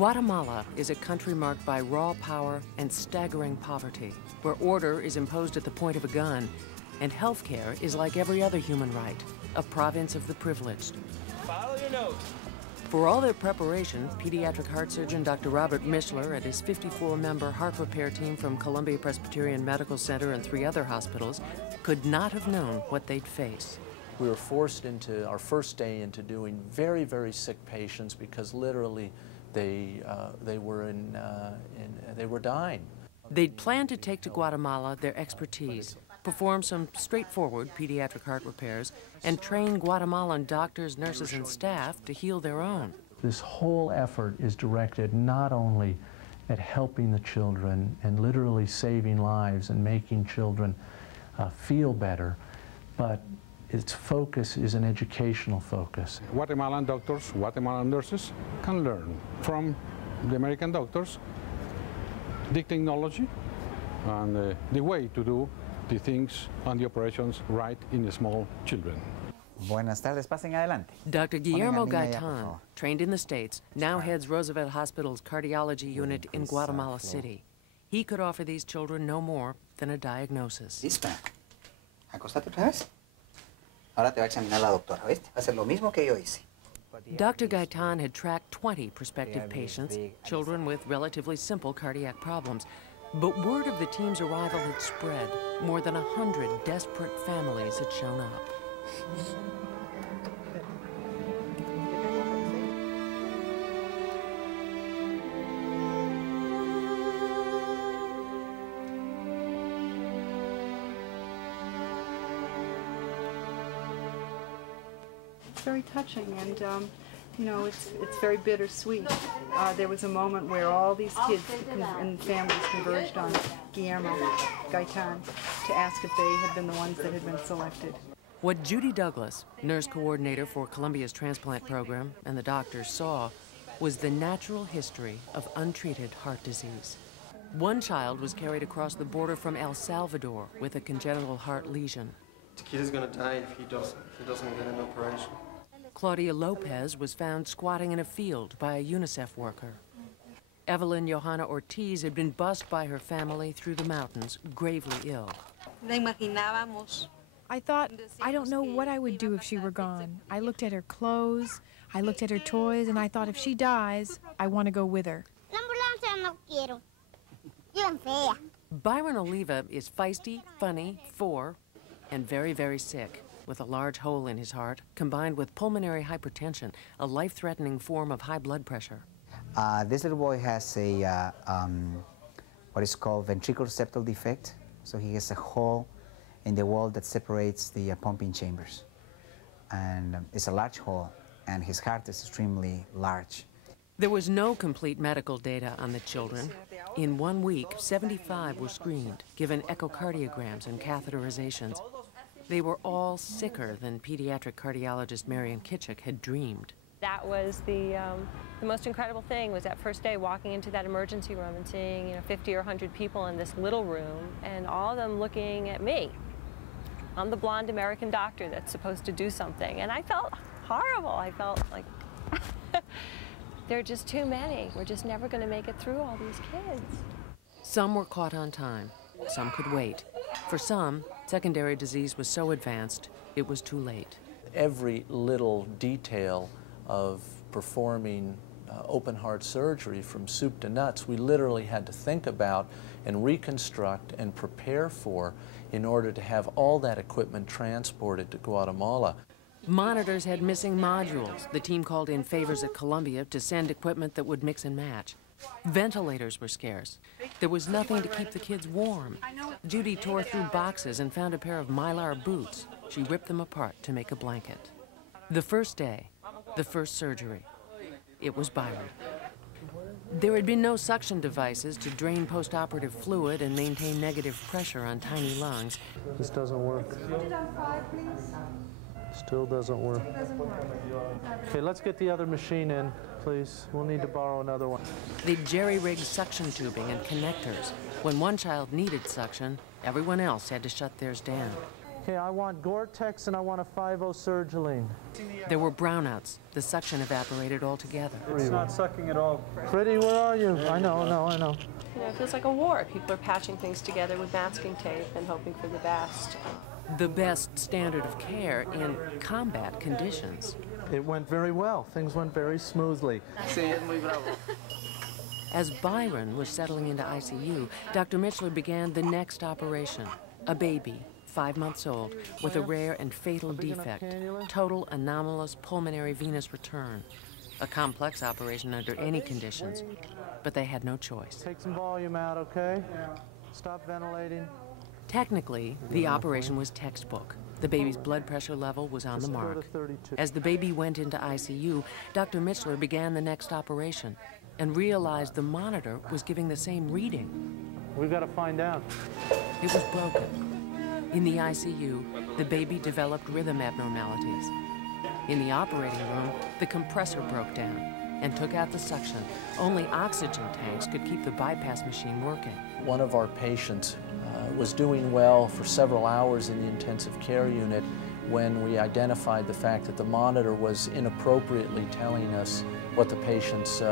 Guatemala is a country marked by raw power and staggering poverty, where order is imposed at the point of a gun, and health care is like every other human right, a province of the privileged. Follow your nose. For all their preparation, pediatric heart surgeon Dr. Robert Mischler and his 54-member heart repair team from Columbia Presbyterian Medical Center and 3 other hospitals could not have known what they'd face. We were forced into our first day into doing very, very sick patients because literally they were dying. They'd planned to take to Guatemala their expertise, perform some straightforward pediatric heart repairs, and train Guatemalan doctors, nurses, and staff to heal their own. This whole effort is directed not only at helping the children and literally saving lives and making children feel better, but its focus is an educational focus. Guatemalan doctors, Guatemalan nurses can learn from the American doctors the technology and the way to do the things and the operations right in the small children. Buenas tardes, pasen adelante. Dr. Guillermo Gaitan, trained in the States, now heads Roosevelt Hospital's cardiology unit in Guatemala City. He could offer these children no more than a diagnosis. Lista. Acostate otra vez. Ahora te va a examinar la doctora, ¿viste? Va a hacer lo mismo que yo hice. Dr. Gaitan had tracked 20 prospective patients, children with relatively simple cardiac problems. But word of the team's arrival had spread. More than 100 desperate families had shown up. It's very touching, and you know, it's very bittersweet. There was a moment where all these kids and families converged on Guillermo Gaitan to ask if they had been the ones that had been selected. What Judy Douglas, nurse coordinator for Columbia's transplant program, and the doctors saw was the natural history of untreated heart disease. One child was carried across the border from El Salvador with a congenital heart lesion. The kid is going to die if he doesn't get an operation. Claudia Lopez was found squatting in a field by a UNICEF worker. Evelyn Johanna Ortiz had been bussed by her family through the mountains, gravely ill. I thought, I don't know what I would do if she were gone. I looked at her clothes, I looked at her toys, and I thought if she dies, I want to go with her. Byron Oliva is feisty, funny, and very, very sick, with a large hole in his heart, combined with pulmonary hypertension, a life-threatening form of high blood pressure. This little boy has a, what is called ventricular septal defect. So he has a hole in the wall that separates the pumping chambers. And it's a large hole, and his heart is extremely large. There was no complete medical data on the children. In 1 week, 75 were screened, given echocardiograms and catheterizations. They were all sicker than pediatric cardiologist Marian Kitchik had dreamed. That was the most incredible thing, was that first day walking into that emergency room and seeing 50 or 100 people in this little room, and all of them looking at me. I'm the blonde American doctor that's supposed to do something, and I felt horrible. I felt like there are just too many. We're just never going to make it through all these kids. Some were caught on time. Some could wait. For some, secondary disease was so advanced, it was too late. Every little detail of performing open heart surgery from soup to nuts, we literally had to think about and reconstruct and prepare for in order to have all that equipment transported to Guatemala. Monitors had missing modules. The team called in favors at Columbia to send equipment that would mix and match. Ventilators were scarce. There was nothing to keep the kids warm. Judy tore through boxes and found a pair of Mylar boots. She ripped them apart to make a blanket. The first day, the first surgery, it was Byron. There had been no suction devices to drain post-operative fluid and maintain negative pressure on tiny lungs. This doesn't work. Still doesn't work. Okay, let's get the other machine in, please. We'll need to borrow another one. They jerry-rigged suction tubing and connectors. When one child needed suction, everyone else had to shut theirs down. Okay, I want Gore-Tex and I want a 5-0 Surgiline. There were brownouts. The suction evaporated altogether. It's not sucking at all. Pretty, where are you? I know. You know, it feels like a war. People are patching things together with masking tape and hoping for the best. The best standard of care in combat conditions. It went very well. Things went very smoothly. As Byron was settling into ICU, Dr. Mitchler began the next operation. A baby, 5 months old, with a rare and fatal defect, total anomalous pulmonary venous return. A complex operation under any conditions, but they had no choice. Take some volume out, okay? Stop ventilating. Technically, the operation was textbook. The baby's blood pressure level was on the mark. As the baby went into ICU, Dr. Mitchler began the next operation and realized the monitor was giving the same reading. We've got to find out. It was broken. In the ICU, the baby developed rhythm abnormalities. In the operating room, the compressor broke down and took out the suction. Only oxygen tanks could keep the bypass machine working. One of our patients was doing well for several hours in the intensive care unit when we identified the fact that the monitor was inappropriately telling us what the patient's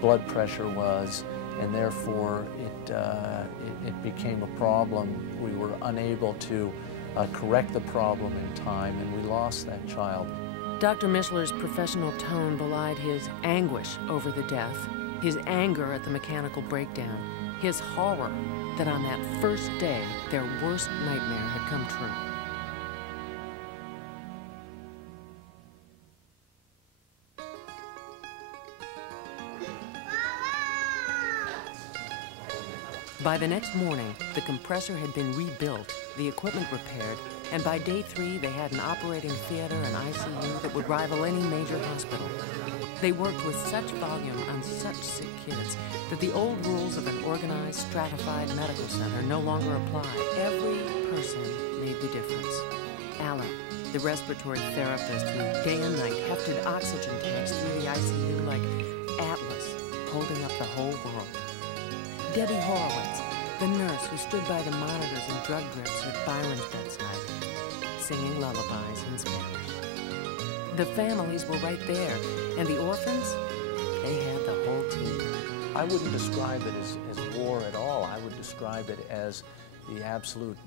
blood pressure was, and therefore it became a problem. We were unable to correct the problem in time, and we lost that child. Dr. Mitchler's professional tone belied his anguish over the death, his anger at the mechanical breakdown, his horror that on that first day, their worst nightmare had come true. By the next morning, the compressor had been rebuilt, the equipment repaired, and by day 3, they had an operating theater and ICU that would rival any major hospital. They worked with such volume on such sick kids that the old rules of an organized, stratified medical center no longer apply. Every person made the difference. Alan, the respiratory therapist who day and night hefted oxygen tanks through the ICU like Atlas, holding up the whole world. Debbie Horowitz, the nurse who stood by the monitors and drug grips at Byron's bedside, singing lullabies in Spanish. The families were right there, and the orphans, they had the whole team. I wouldn't describe it as war at all. I would describe it as the absolute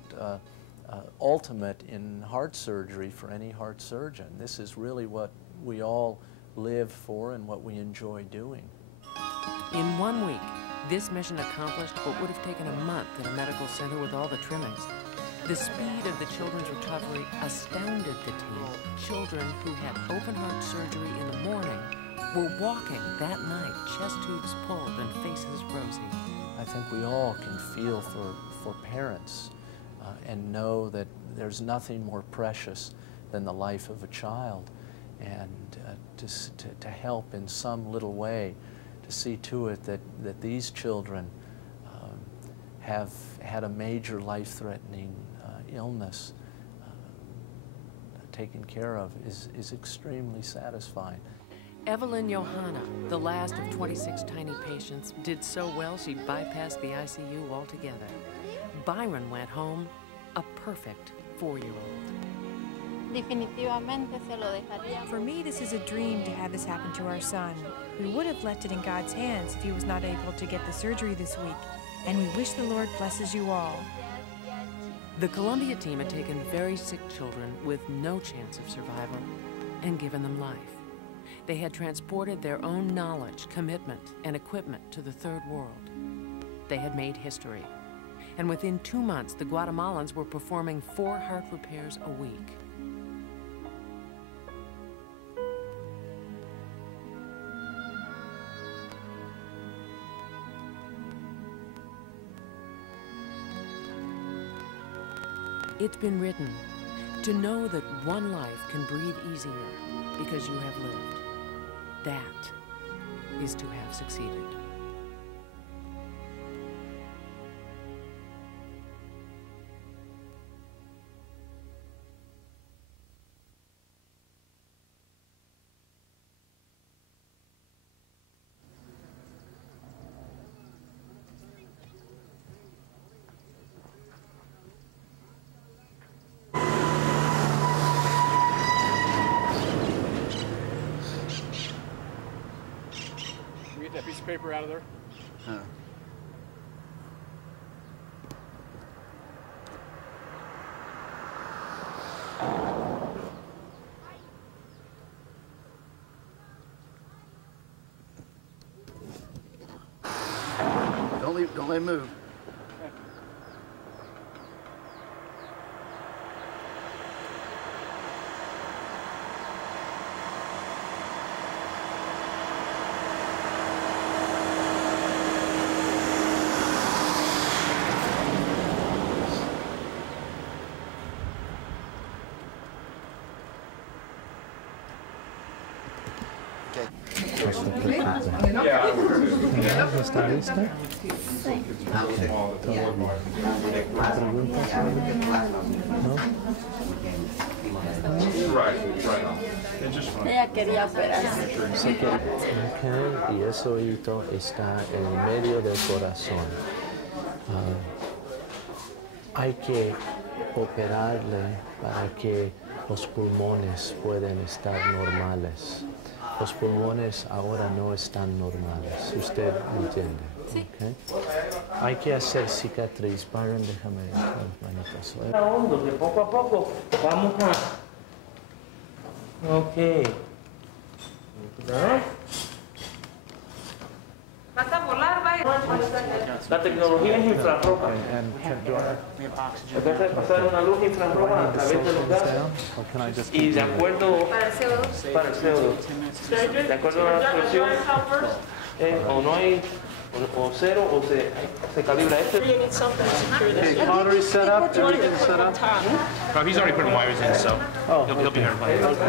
ultimate in heart surgery for any heart surgeon. This is really what we all live for and what we enjoy doing. In 1 week, this mission accomplished what would have taken a month at a medical center with all the trimmings. The speed of the children's recovery astounded the team. Children who had open-heart surgery in the morning were walking that night, chest tubes pulled and faces rosy. I think we all can feel for parents and know that there's nothing more precious than the life of a child, and to help in some little way to see to it that these children have had a major life-threatening illness taken care of is extremely satisfying. Evelyn Johanna, the last of 26 tiny patients, did so well she bypassed the ICU altogether. Byron went home a perfect 4-year-old. For me, this is a dream to have this happen to our son. We would have left it in God's hands if he was not able to get the surgery this week, and we wish the Lord blesses you all. The Columbia team had taken very sick children with no chance of survival and given them life. They had transported their own knowledge, commitment, and equipment to the Third World. They had made history. And within 2 months, the Guatemalans were performing 4 heart repairs a week. It's been written, to know that one life can breathe easier because you have lived. That is to have succeeded. piece of paper out of there. Huh. Don't let him move. ¿Está lista? Ella quería operarse. Okay, y ese oído está en el medio del corazón. Hay que operarle para que los pulmones puedan estar normales. Los pulmones ahora no están normales. ¿Usted entiende? Sí. Okay. Hay que hacer cicatriz. Byron, déjame las manitas. Hondo, que poco a poco vamos a... Ok. ¿No? Vas a volar, vaya. La tecnología es infrarroja. En vez de pasar una luz infrarroja a través de los gases y de acuerdo Para el CO2. para el CO2, de acuerdo a la presión, o no hay, o cero, o se calibra este. Okay, battery set up, everything set up. Oh, he's already putting wires in, so he'll be here in 5 minutes.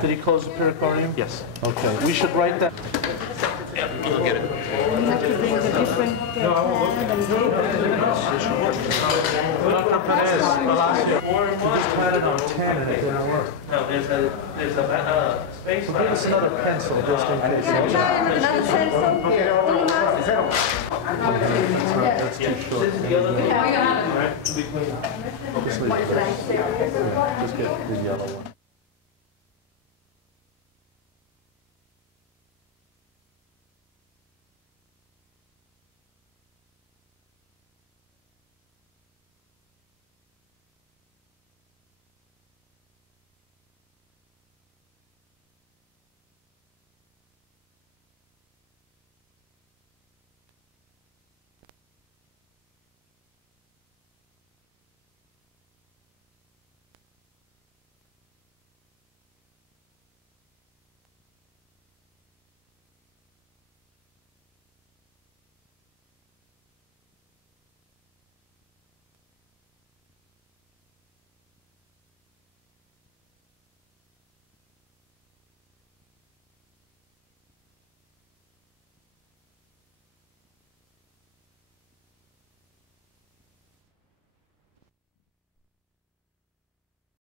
Did he close the pericardium? Yes. Okay, we should write that. Yeah, you'll get it. Had it on 10 and it didn't work. No, there's a space. Give us another pencil just in case. That's too short. This is the other thing. Just get the yellow one.